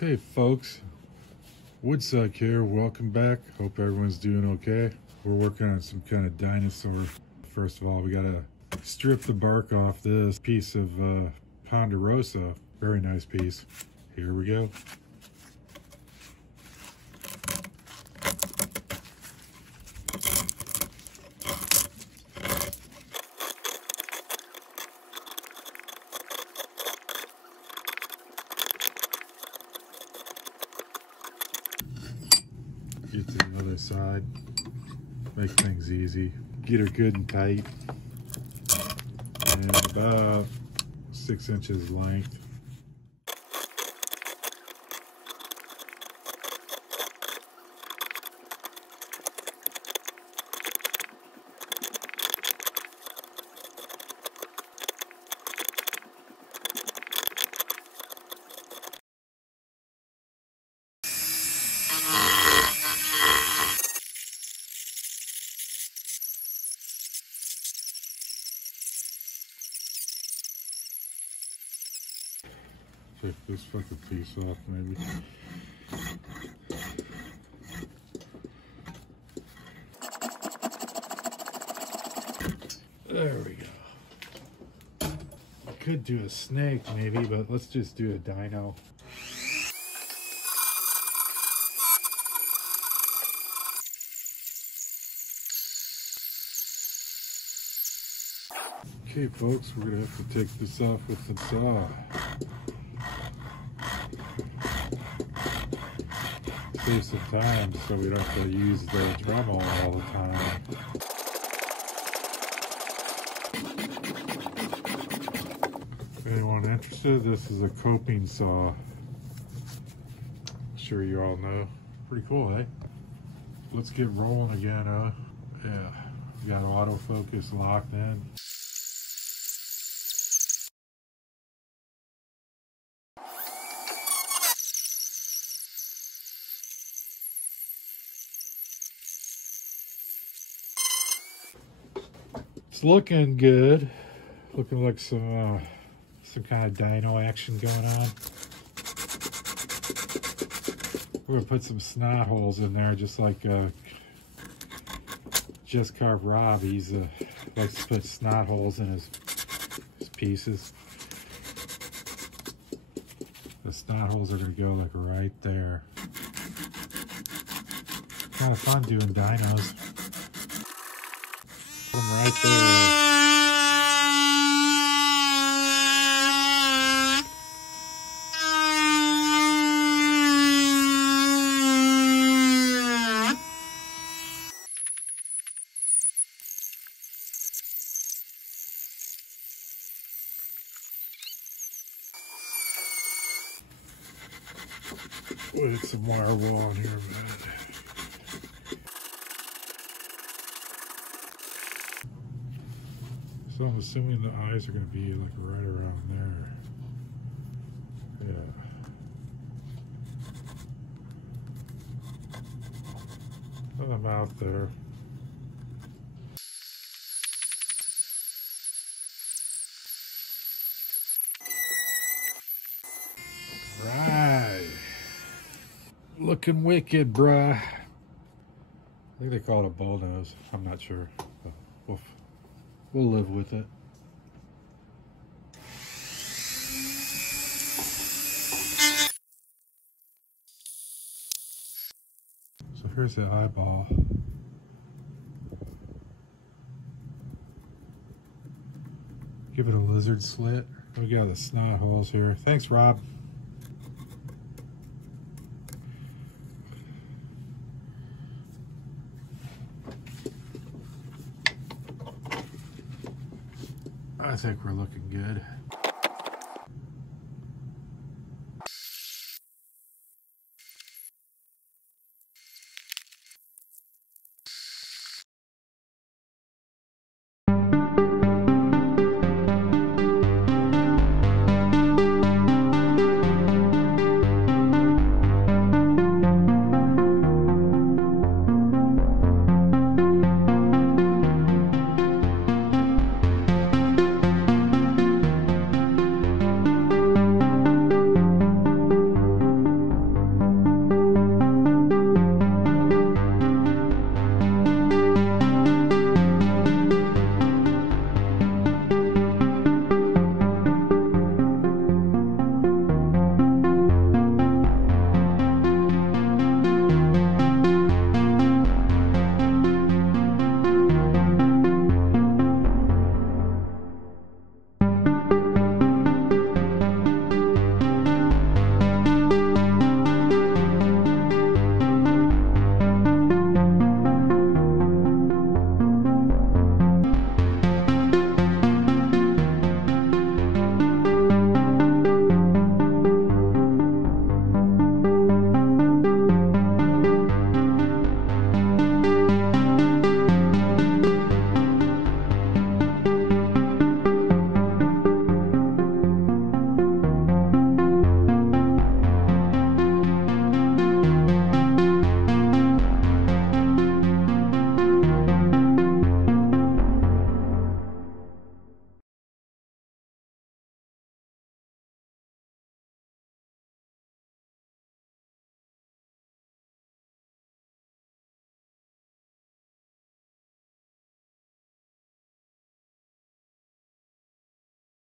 Okay, folks, wood-psyche here. Welcome back. Hope everyone's doing okay. We're working on some kind of dinosaur. First of all, we gotta strip the bark off this piece of Ponderosa. Very nice piece. Here we go. Get to the other side, make things easy. Get her good and tight, and about 6 inches length. Take this fucking piece off, maybe. There we go. I could do a snake, maybe, but let's just do a dino. Okay, folks, we're gonna have to take this off with the saw. Save some time so we don't have to use the Dremel all the time. If anyone interested, this is a coping saw. I'm sure you all know. Pretty cool, eh? Let's get rolling again, huh? Yeah, we got autofocus locked in. It's looking good. Looking like some kind of dino action going on. We're gonna put some snot holes in there, just like Just Carve Rob. He's likes to put snot holes in his pieces. The snot holes are gonna go like right there. Kind of fun doing dinos. Put them right there. Put some wire wool on here, man. So I'm assuming the eyes are going to be like right around there. Yeah. Put them out there. Right. Looking wicked, bruh. I think they call it a bullnose. I'm not sure. But we'll live with it. So here's the eyeball. Give it a lizard slit. We got the snot holes here. Thanks, Rob. I think we're looking good.